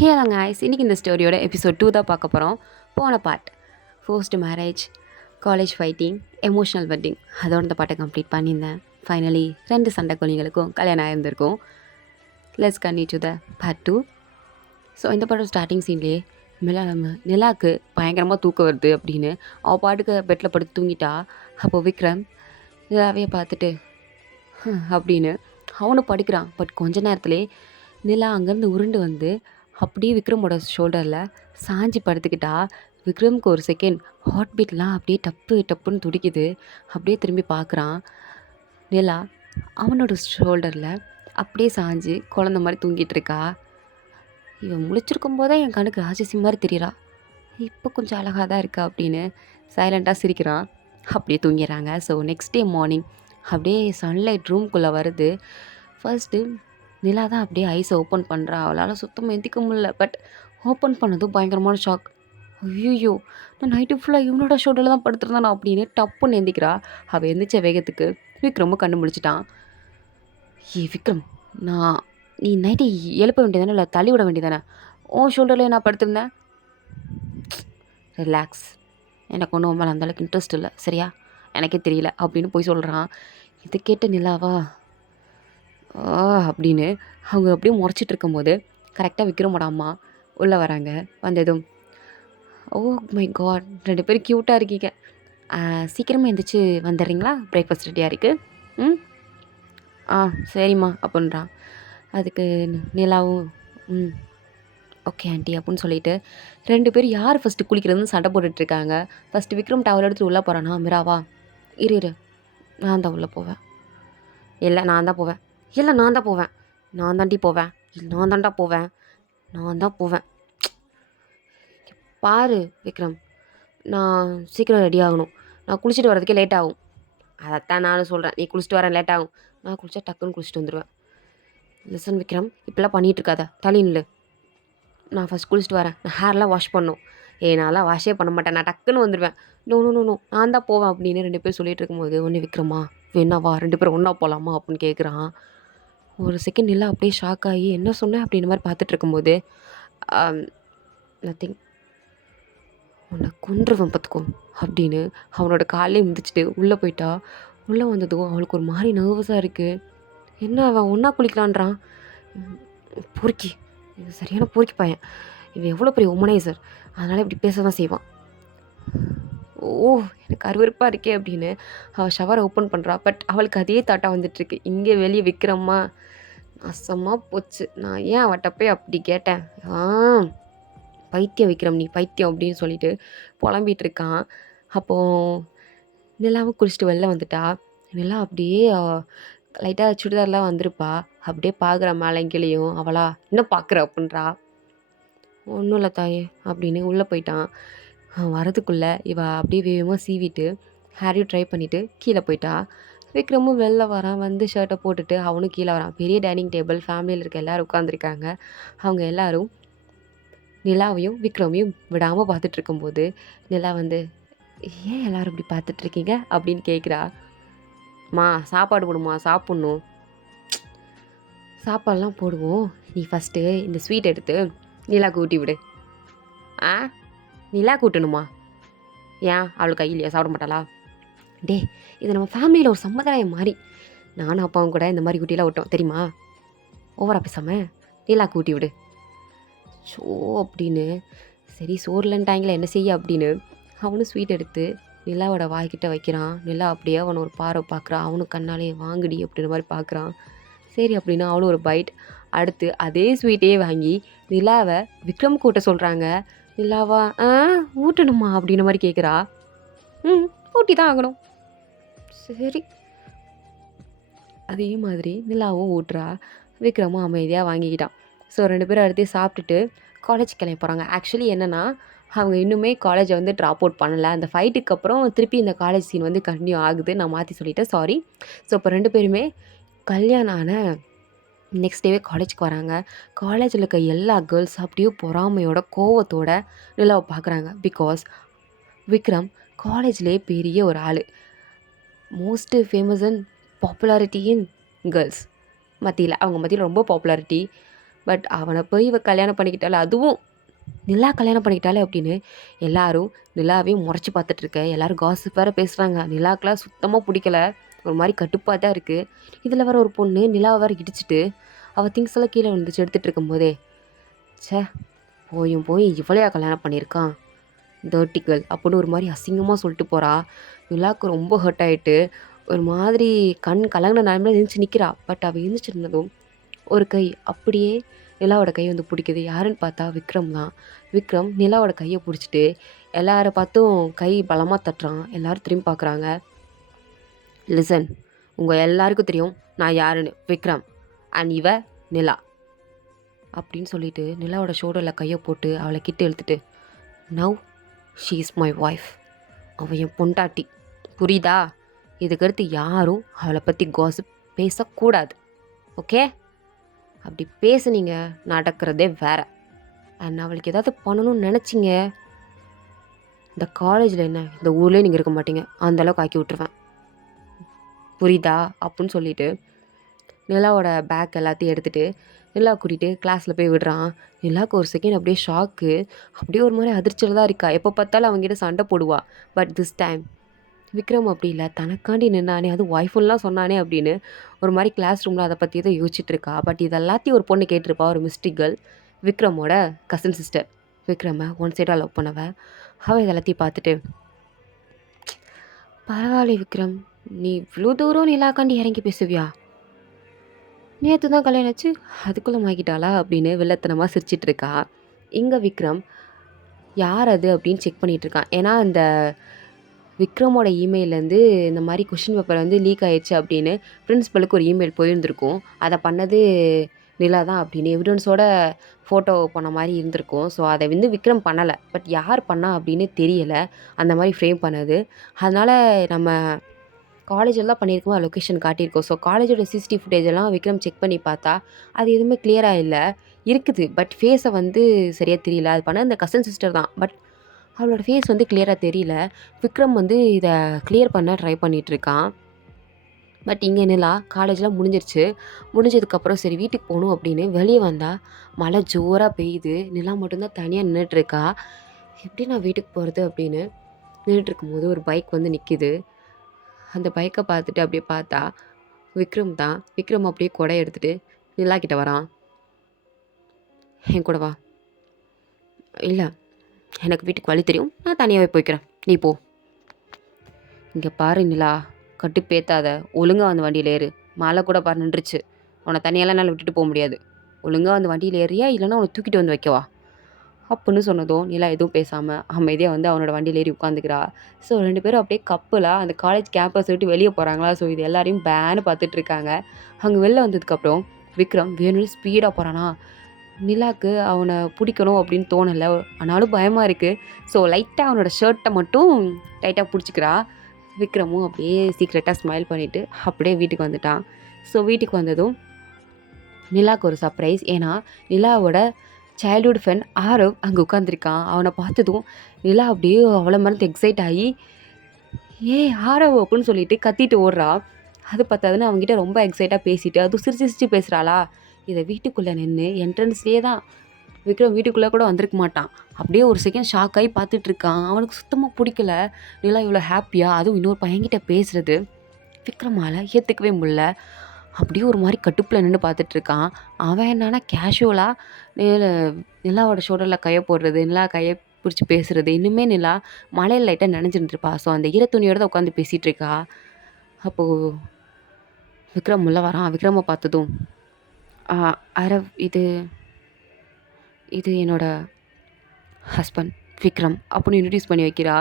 Hello guys, இன்றைக்கி இந்த ஸ்டோரியோட episode 2 தான் பார்க்க போகிறோம். போன part forced marriage, college fighting, emotional wedding அதோட இந்த பாட்டை கம்ப்ளீட் பண்ணியிருந்தேன். ஃபைனலி 2 சண்டை கோழிகளுக்கும் கல்யாணம் ஆகியிருந்திருக்கும். Let's continue to the part 2. So இந்த படம் ஸ்டார்டிங் சீன்லேயே நிலாவுக்கு பயங்கரமாக தூக்கம் வருது அப்படின்னு அவள் பாட்டுக்கு பெட்டில் படுத்து தூங்கிட்டா. அப்போது விக்ரம் நிலாவே பார்த்துட்டு அப்படின்னு அவனும் படிக்கிறான். பட் கொஞ்ச நேரத்துலேயே நிலா அங்கேருந்து உருண்டு வந்து அப்படியே விக்ரமோட ஷோல்டரில் சாஞ்சி படுத்துக்கிட்டா. விக்ரமுக்கு ஒரு செகண்ட் ஹார்ட் பீட்லாம் அப்படியே டப்பு டப்புன்னு துடிக்குது. அப்படியே திரும்பி பார்க்குறான். நிலா அவனோட ஷோல்டரில் அப்படியே சாஞ்சு குழந்த மாதிரி தூங்கிட்டு இருக்கா. இவன் முழிச்சிருக்கும் போதே என் கணக்கு ராட்சசி மாதிரி தெரியுறா, இப்போ கொஞ்சம் அழகாக தான் இருக்கா அப்படின்னு சைலண்ட்டாக சிரிக்கிறான். அப்படியே தூங்கிடுறாங்க. ஸோ நெக்ஸ்ட் டே மார்னிங் அப்படியே சன்லைட் ரூம்குள்ளே வருது. ஃபர்ஸ்ட்டு நிலா தான் அப்படியே ஐஸை ஓப்பன் பண்ணுறா. அவளால் சுத்தமாக எந்திக்க முடியல. பட் ஓப்பன் பண்ணதும் பயங்கரமான ஷாக். ஐயோ, நான் நைட்டு ஃபுல்லாக இவனோட ஷோல்டரில் தான் படுத்துருந்தானா அப்படின்னு டப்புன்னு எந்திக்கிறா. அவள் எந்திரிச்ச வேகத்துக்கு விக்ரமும் கண்டு முடிச்சிட்டான். விக்ரம், நீ நைட்டு எழுப்ப வேண்டியதானே, இல்லை தள்ளி விட வேண்டியதானே? உன் ஷோல்டரில் நான் படுத்திருந்தேன். ரிலாக்ஸ், எனக்கு ஒன்றும் மேலே அந்தளவுக்கு இன்ட்ரெஸ்ட் இல்லை, சரியா? எனக்கே தெரியல அப்படின்னு போய் சொல்கிறான். இதை கேட்ட நிலாவா அப்படின்னு அவங்க அப்படியே முறைச்சிட்டு இருக்கும்போது கரெக்டாக விக்ரமோட அம்மா உள்ளே வராங்க. வந்ததும் ஓ மை காட், 2 பேரும் க்யூட்டாக இருக்கீங்க, சீக்கிரமாக எழுந்திரிச்சு வந்துடுறீங்களா? பிரேக்ஃபாஸ்ட் ரெடியாக இருக்குது. ம் சரிம்மா அப்படின்றான். அதுக்கு நிலாவும் ஓகே ஆண்டி அப்படின்னு சொல்லிட்டு 2 பேரும் யார் ஃபஸ்ட்டு குளிக்கிறதுன்னு சண்டை போட்டுட்ருக்காங்க. ஃபஸ்ட்டு விக்ரம் டவல் எடுத்துட்டு உள்ளே போகிறானா. மிராவா இரு நான் தான் உள்ளே போவேன். இல்லை நான் தான் போவேன். இல்லை நான் தான் போவேன். நான் தாண்டி போவேன். நான் தாண்டா போவேன். நான் தான் போவேன். பாரு விக்ரம், நான் சீக்கிரம் ரெடி ஆகணும். நான் குளிச்சுட்டு வரதுக்கே லேட் ஆகும். அதைத்தான் நானும் சொல்கிறேன். நீ குளிச்சுட்டு வரேன் லேட் ஆகும். நான் குளிச்சா டக்குன்னு குளிச்சுட்டு வந்துடுவேன். லிசன் விக்ரம், இப்போலாம் பண்ணிகிட்டு இருக்காத, தள்ளி நில்லு. நான் ஃபஸ்ட் குளிச்சுட்டு வரேன். நான் ஹேர்லாம் வாஷ் பண்ணணும். நான்லாம் வாஷே பண்ண மாட்டேன். நான் டக்குன்னு வந்துடுவேன். நோ நோ நோ நோ நான் தான் போவேன் அப்படின்னு 2 பேரும் சொல்லிட்டு இருக்கும்போது ஒன்று விக்ரமா வேணாவா 2 பேரும் ஒன்றா போகலாமா அப்படின்னு கேட்குறான். ஒரு செகண்ட் இல்லை அப்படியே ஷாக் ஆகி என்ன சொன்னேன் அப்படின்ற மாதிரி பார்த்துட்டு இருக்கும்போது நத்திங், உன்னை கொன்றுவேன் பார்த்துக்கோ அப்படின்னு அவனோட காலையே மிதிச்சிட்டு உள்ளே போயிட்டா. உள்ளே வந்ததும் அவளுக்கு ஒரு மாதிரி நர்வஸாக இருக்குது. என்ன அவன் ஒன்றா குளிக்கலான்றான்? பொறுக்கி, இது சரியான பொறுக்கி பையன். இவன் எவ்வளோ பெரிய உமனைசர், அதனால் இப்படி பேச தான் செய்வான். ஓ எனக்கு அருவருப்பாக இருக்கே அப்படின்னு அவள் ஷவரை ஓப்பன் பண்ணுறா. பட் அவளுக்கு அதே தாட்டாக வந்துட்டுருக்கு. இங்கே வெளியே விற்கிறம்மா அசமாக போச்சு. நான் ஏன் அவட்ட போய் அப்படி கேட்டேன்? பைத்தியம் விக்ரம், நீ பைத்தியம் அப்படின்னு சொல்லிட்டு புலம்பிகிட்டு இருக்கான். அப்போது நிலாவும் குளிச்சுட்டு வெளில வந்துட்டா. நிலா அப்படியே லைட்டாக சுடிதார்லாம் வந்திருப்பா. அப்படியே பார்க்குற மேலங்கிலையும் அவளா என்ன பார்க்குற அப்படின்றா. ஒன்றும் இல்லை தாயே அப்படின்னு உள்ளே போயிட்டான். வரதுக்குள்ளே இவள் அப்படியே வேகமாக சீவிட்டு ஹேரையும் ட்ரை பண்ணிவிட்டு கீழே போயிட்டா. விக்ரமும் வெளில வரான். வந்து ஷர்ட்டை போட்டுட்டு அவனும் கீழே வரான். பெரிய டைனிங் டேபிள், ஃபேமிலியில் இருக்க எல்லோரும் உட்காந்துருக்காங்க. அவங்க எல்லோரும் நிலாவையும் விக்ரமையும் விடாமல் பார்த்துட்டு இருக்கும்போது நிலா வந்து ஏன் எல்லோரும் இப்படி பார்த்துட்ருக்கீங்க அப்படின்னு கேட்குறா. மா சாப்பாடு போடுமா, சாப்பிட்ணும். சாப்பாடெலாம் போடுவோம், நீ ஃபஸ்ட்டு இந்த ஸ்வீட் எடுத்து நிலாவுக்கு ஊட்டி விடு. நிலா கூட்டணுமா? ஏன் அவளுக்கு கையிலையா, சாப்பிட மாட்டாளா? டே, இது நம்ம ஃபேமிலியில் ஒரு சம்பிரதாயம் மாதிரி. நானும் அப்பாவும் கூட இந்த மாதிரி குட்டியெல்லாம் விட்டோம் தெரியுமா? ஓவராக பேசாமல் நிலா கூட்டி விடு. ஸோ அப்படின்னு சரி சோர்லன்ட்டாங்களே என்ன செய்ய அப்படின்னு அவனும் ஸ்வீட் எடுத்து நிலாவோட வாய்க்கிட்ட வைக்கிறான். நிலா அப்படியே அவனை ஒரு பார்வை பார்க்குறான். அவனும் கண்ணாலே வாங்குடி அப்படின்ற மாதிரி பார்க்குறான். சரி அப்படின்னு அவளும் ஒரு பைட் அடுத்து அதே ஸ்வீட்டையே வாங்கி நிலாவை விக்ரம் கூட்ட சொல்கிறாங்க. நிலாவா ஊட்டணுமா அப்படின்ற மாதிரி கேட்குறா. ஊட்டி தான் ஆகணும். சரி, அதே மாதிரி நிலாவும் ஊட்டுறா. விக்ரமும் அமைதியாக வாங்கிக்கிட்டான். ஸோ 2 பேரும் அடுத்து சாப்பிட்டுட்டு காலேஜ் கிளம்பி போகிறாங்க. ஆக்சுவலி என்னென்னா அவங்க இன்னுமே காலேஜை வந்து ட்ராப் அவுட் பண்ணலை. அந்த ஃபைட்டுக்கு அப்புறம் திருப்பி இந்த காலேஜ் சீன் வந்து கண்டினியூ ஆகுது. நான் மாற்றி சொல்லிட்டேன், சாரி. ஸோ இப்போ 2 பேருமே கல்யாணம் ஆன நெக்ஸ்ட் டேவே காலேஜுக்கு வராங்க. காலேஜில் இருக்க எல்லா கேர்ள்ஸ் அப்படியே பொறாமையோட கோவத்தோட நிலாவை பார்க்குறாங்க. பிகாஸ் விக்ரம் காலேஜ்லேயே பெரிய ஒரு ஆள், most famous and popularity in girls மத்தியில், அவங்க மத்தியில் ரொம்ப பாப்புலாரிட்டி. பட் அவனை போய் இவ கல்யாணம் பண்ணிக்கிட்டாலே, அதுவும் நிலா கல்யாணம் பண்ணிக்கிட்டாலே அப்படின்னு எல்லாரும் நிலாவையும் முறைச்சி பார்த்துட்ருக்க. எல்லோரும் காசிப் வேறு பேசுகிறாங்க. நிலாக்கெலாம் சுத்தமாக பிடிக்கல, ஒரு மாதிரி கடுப்பாக தான் இருக்குது. இதில் வேறு ஒரு பொண்ணு நிலாவை வேறு இடிச்சிட்டு அவள் திங்ஸ் எல்லாம் கீழே வந்துச்சு எடுத்துகிட்டு இருக்கும்போதே, ச்சே போயும் போய் இவளையா கல்யாணம் பண்ணியிருக்கான் டர்ட்டி கேர்ள் அப்படின்னு ஒரு மாதிரி அசிங்கமாக சொல்லிட்டு போகிறா. நிலாவுக்கு ரொம்ப ஹர்ட் ஆகிட்டு ஒரு மாதிரி கண் கலங்கின நிலமையில எழுந்துச்சு நிற்கிறா. பட் அவள் எழுந்திரிச்சிருந்ததும் ஒரு கை அப்படியே நிலாவோட கை வந்து பிடிக்குது. யாருன்னு பார்த்தா விக்ரம் தான். விக்ரம் நிலாவோட கையை பிடிச்சிட்டு எல்லாரை பார்த்தும் கை பலமாக தட்டுறான். எல்லோரும் திரும்பி பார்க்குறாங்க. லிசன், உங்கள் எல்லாருக்கும் தெரியும் நான் யாருன்னு, விக்ரம் அண்ட் இவ நிலா அப்படின்னு சொல்லிட்டு நிலாவோட ஷோல்டரில் கையை போட்டு அவளை கிட்ட இழுத்துட்டு, now she is my wife, அவன் என் பொண்டாட்டி, புரியுதா? இதுக்கடுத்து யாரும் அவளை பற்றி காசிப் பேசக்கூடாது, ஓகே? அப்படி பேசுனீங்க நடக்கிறதே வேறு. அண்ட் அவளுக்கு ஏதாவது பண்ணணும்னு நினச்சிங்க, இந்த காலேஜில் என்ன இந்த ஊர்லேயே நீங்கள் இருக்க மாட்டீங்க, அந்தளவுக்கு ஆக்கி விட்ருவேன், புரியுதா? அப்படின்னு சொல்லிட்டு நிலாவோட பேக் எல்லாத்தையும் எடுத்துகிட்டு நிலா கூட்டிகிட்டு கிளாஸில் போய் விடுறான். நிலாவுக்கு ஒரு செகண்ட் அப்படியே ஷாக்கு, அப்படியே ஒரு மாதிரி அதிர்ச்சியில் தான் இருக்கா. எப்போ பார்த்தாலும் அவங்ககிட்ட சண்டை போடுவா. பட் திஸ் டைம் விக்ரம் அப்படி இல்லை, தனக்காண்டி நின்னானே, அது ஒய்ஃபுல்லாம் சொன்னானே அப்படின்னு ஒரு மாதிரி கிளாஸ் ரூமில் அதை பற்றி தான் யோசிச்சுட்டு இருக்கா. பட் இது எல்லாத்தையும் ஒரு பொண்ணு கேட்டிருப்பா, ஒரு மிஸ்டிக் கேர்ள், விக்ரமோட கசின் சிஸ்டர். விக்ரமை ஒன் சைடாக லவ் பண்ணவ. அவள் இதெல்லாத்தையும் பார்த்துட்டு, பரவாயில்ல விக்ரம், நீ இவ்வளோ தூரம் நிலாக்காண்டி இறங்கி பேசுவியா? நேற்று தான் கல்யாணம் ஆச்சு, அதுக்குள்ளே மாக்கிட்டாளா அப்படின்னு வெள்ளத்தனமாக சிரிச்சிட்டு இருக்கா. இங்கே விக்ரம் யார் அது அப்படின்னு செக் பண்ணிகிட்ருக்கான். ஏன்னா இந்த விக்ரமோட இமெயிலேருந்து இந்த மாதிரி கொஷின் பேப்பர் வந்து லீக் ஆயிடுச்சு அப்படின்னு பிரின்ஸிபலுக்கு ஒரு இமெயில் போயிருந்திருக்கும். அதை பண்ணது நிலா தான் அப்படின்னு எவிடன்ஸோட ஃபோட்டோ பண்ண மாதிரி இருந்திருக்கும். ஸோ அதை வந்து விக்ரம் பண்ணலை. பட் யார் பண்ணா அப்படின்னு தெரியலை, அந்த மாதிரி ஃப்ரேம் பண்ணது. அதனால் நம்ம காலேஜெல்லாம் பண்ணியிருக்கோம், லொக்கேஷன் காட்டியிருக்கோம். ஸோ காலேஜோட சிசிடிவி ஃபுட்டேஜ் எல்லாம் விக்ரம் செக் பண்ணி பார்த்தா அது எதுவுமே கிளியராக இல்லை, இருக்குது. பட் ஃபேஸை வந்து சரியாக தெரியல. அது பண்ண இந்த கசின் சிஸ்டர் தான், பட் அவளோட ஃபேஸ் வந்து கிளியராக தெரியல. விக்ரம் வந்து இதை கிளியர் பண்ண ட்ரை பண்ணிகிட்ருக்கான். பட் இங்கே நிலா காலேஜ்லாம் முடிஞ்சிருச்சு. முடிஞ்சதுக்கப்புறம் சரி வீட்டுக்கு போகணும் அப்படின்னு வெளியே வந்தால் மழை ஜோராக பெய்யுது. நிலா மட்டும்தான் தனியாக நின்றுட்டுருக்கா. எப்படி நான் வீட்டுக்கு போகிறது அப்படின்னு நின்றுட்டுருக்கும்போது ஒரு பைக் வந்து நிற்கிது. அந்த பைக்கை பார்த்துட்டு அப்படியே பார்த்தா விக்ரம் தான். விக்ரம் அப்படியே கொடை எடுத்துகிட்டு நிலா கிட்ட வரான். என் கூட வா. இல்லை, எனக்கு வீட்டுக்கு வழி தெரியும், நான் தனியாகவே போய்க்கிறேன், நீ போ. இங்கே பாரு நிலா, கட்டுப்பேத்தாத, ஒழுங்காக வந்து வண்டியில் ஏறு. மழை கூட பாரு நின்றுச்சு, உன்னை தனியெல்லாம் என்னால் விட்டுட்டு போக முடியாது. ஒழுங்காக வந்து வண்டியில் ஏறியா, இல்லைன்னா உன்னை தூக்கிட்டு வந்து வைக்கவா அப்படின்னு சொன்னதும் நிலா எதுவும் பேசாமல் அமைதியாக வந்து அவனோட வண்டியில் ஏறி உட்காந்துக்கிறா. ஸோ 2 பேரும் அப்படியே கப்பலாக அந்த காலேஜ் கேம்பஸ் விட்டு வெளியே போகிறாங்களா. ஸோ இது எல்லாரையும் பேன்னு பார்த்துட்ருக்காங்க. அங்கே வெளில வந்ததுக்கப்புறம் விக்ரம் வேணும்னு ஸ்பீடாக போகிறானா. நிலாவுக்கு அவனை பிடிக்கணும் அப்படின்னு தோணலை, ஆனாலும் பயமாக இருக்குது. ஸோ லைட்டாக அவனோட ஷர்ட்டை மட்டும் டைட்டாக பிடிச்சிக்கிறா. விக்ரமும் அப்படியே சீக்ரெட்டாக ஸ்மைல் பண்ணிவிட்டு அப்படியே வீட்டுக்கு வந்துட்டான். ஸோ வீட்டுக்கு வந்ததும் நிலாவுக்கு ஒரு சர்ப்ரைஸ். ஏன்னா நிலாவோட சைல்ட்ஹுட் ஃப்ரெண்ட் ஆரவ் அங்கே உட்காந்துருக்கான். அவனை பார்த்ததும் நிலா அப்படியே அவ்வளோ மருந்து எக்ஸைட் ஆகி ஆரவ் அப்படின்னு சொல்லிட்டு கத்திட்டு ஓடுறா. அது பார்த்தாதுன்னு அவங்ககிட்ட ரொம்ப எக்ஸைட்டாக பேசிட்டு அதுவும் சிரிச்சு சிரிச்சு பேசுகிறாளா. இதை வீட்டுக்குள்ளே நின்று என்ட்ரன்ஸ்லேயே தான், விக்ரம் வீட்டுக்குள்ளே கூட வந்திருக்க மாட்டான். அப்படியே ஒரு செகண்ட் ஷாக் ஆகி பார்த்துட்ருக்கான். அவனுக்கு சுத்தமாக பிடிக்கல நிலா இவ்வளோ ஹாப்பியாக, அதுவும் இன்னொரு பையன்கிட்ட பேசுகிறது விக்ரமால் ஏற்றுக்கவே முடியல. அப்படியே ஒரு மாதிரி கட்டுப்பில் நின்று பார்த்துட்ருக்கான். அவன் என்னன்னா கேஷுவலாக நிலாவோட ஷோல்டரில் கையை போடுறது, நிலா கையை பிடிச்சி பேசுகிறது. இன்னுமே நிலா மழையில் லைட்டாக நனைஞ்சிருந்துருப்பா. ஸோ அந்த ஈரத்துணியோடு தான் உட்காந்து பேசிகிட்டு இருக்கா. அப்போது விக்ரம் உள்ள வரான். விக்ரமை பார்த்ததும் அரவ், இது இது என்னோட ஹஸ்பண்ட் விக்ரம் அப்படின்னு இன்ட்ரடியூஸ் பண்ணி வைக்கிறா.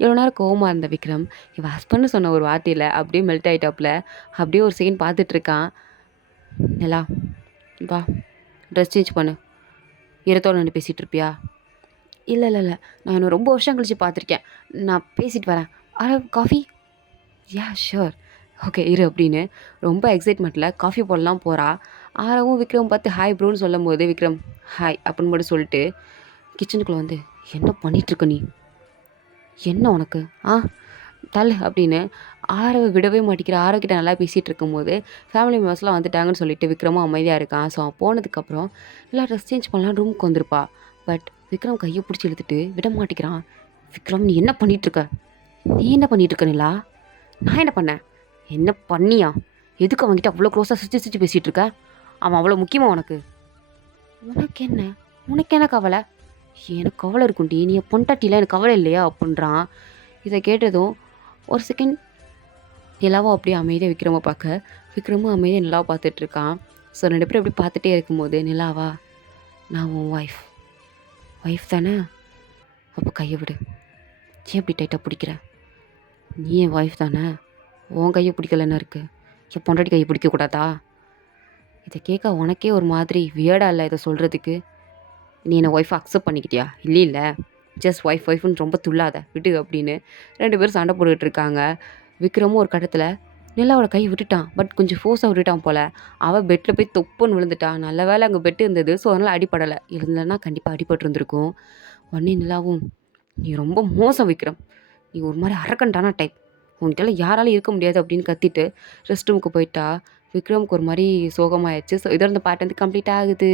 எவ்வளோ நேரம் கோவமாக இருந்த விக்ரம் இவன் ஹஸ்பண்ட்னு சொன்ன ஒரு வார்த்தையில் அப்படியே மெல்ட் ஆகிட்டாப்புல. அப்படியே ஒரு செகண்ட் பார்த்துட்ருக்கான். நிலா வா, ட்ரெஸ் சேஞ்ச் பண்ணு, ஈரத்தோடு நின்று பேசிகிட்டு இருப்பியா? இல்லை இல்லை இல்லை, நான் இன்னும் ரொம்ப வருஷம் கழிச்சு பார்த்துருக்கேன், நான் பேசிட்டு வரேன். காஃபி? யா ஷுர், ஓகே இரு அப்படின்னு ரொம்ப எக்ஸைட்மெண்ட்டில் காஃபி போடலாம் போகிறா. ஆரவும் விக்ரம் பார்த்து ஹாய் ப்ரோன்னு சொல்லும் போது விக்ரம் ஹாய் அப்படின்னு மட்டும் சொல்லிட்டு கிச்சனுக்குள்ளே வந்து, என்ன பண்ணிகிட்ருக்க நீ, என்ன உனக்கு தள்ளு அப்படின்னு ஆரவ விடவே மாட்டேங்கிற. ஆரவ் நல்லா பேசிகிட்டு இருக்கும்போது ஃபேமிலி மெம்பர்ஸ்லாம் வந்துட்டாங்கன்னு சொல்லிட்டு விக்ரமும் அமைதியாக இருக்கான். ஸோ அவன் போனதுக்கப்புறம் எல்லாம் ட்ரெஸ் சேஞ்ச் பண்ணலாம் ரூமுக்கு வந்திருப்பா. பட் விக்ரம் கையை பிடிச்சி இழுத்துட்டு விட மாட்டேங்கிறான். விக்ரம் நீ என்ன பண்ணிகிட்ருக்க? நீ என்ன பண்ணிகிட்ருக்க நிலா? நான் என்ன பண்ணேன்? என்ன பண்ணியா? எதுக்கு அவன்கிட்ட அவ்வளோ க்ளோஸாக சிரிச்சு சிரிச்சு பேசிகிட்டு இருக்க? அவன் அவ்வளோ முக்கியமா உனக்கு? உனக்கு என்ன? உனக்கு என்ன கவலை? எனக்கு கவலை இருக்கும்டி. நீ என் பொண்டாட்டில எனக்கு கவலை இல்லையா அப்படின்றான். இதை கேட்டதும் ஒரு செகண்ட் நிலாவும் அப்படியே அமைதியாக விக்ரமை பார்க்க, விக்ரமும் அமைதியாக நிலாவை பார்த்துட்ருக்கான். ஸோ 2 பேரும் எப்படி பார்த்துட்டே இருக்கும்போது, நிலாவா நான் உன் ஒய்ஃப் தானே? அப்போ கையை விடு. ஏன் இப்படி டைட்டாக பிடிக்கிற? நீ என் ஒய்ஃப் தானே? உன் கையை பிடிக்கலன்னு இருக்குது, என் பொண்டாட்டி கையை பிடிக்கக்கூடாதா? இதை கேட்க உனக்கே ஒரு மாதிரி வியர்டா இல்லை இதை சொல்கிறதுக்கு? நீ என்னை ஒய்ஃபை அக்செப்ட் பண்ணிக்கிட்டியா? இல்லை ஜஸ்ட் ஒய்ஃப்னு ரொம்ப துள்ளாத விடு அப்படின்னு 2 பேரும் சண்டை போட்டுக்கிட்டு இருக்காங்க. விக்ரமும் ஒரு கட்டத்தில் நிலாவோட கை விட்டுட்டான். பட் கொஞ்சம் ஃபோர்ஸாக விட்டுட்டான் போல். அவள் பெட்டில் போய் தொப்புன்னு விழுந்துட்டான். நல்ல வேளை அங்கே பெட்டு இருந்தது. ஸோ அதனால் அடிப்படலை. இருந்தேன்னா கண்டிப்பாக அடிபட்டு இருந்திருக்கும். உடனே நிலாவும் நீ ரொம்ப மோசம் விக்ரம், நீ ஒரு மாதிரி அரக்கண்டான டைப், உங்ககிட்ட யாராலும் இருக்க முடியாது அப்படின்னு கத்திட்டு ரெஸ்ட் ரூமுக்கு போயிட்டா. விக்ரமுக்கு ஒரு மாதிரி சோகமாயிடுச்சு. ஸோ இதோட இந்த பாட்டு வந்து கம்ப்ளீட் ஆகுது.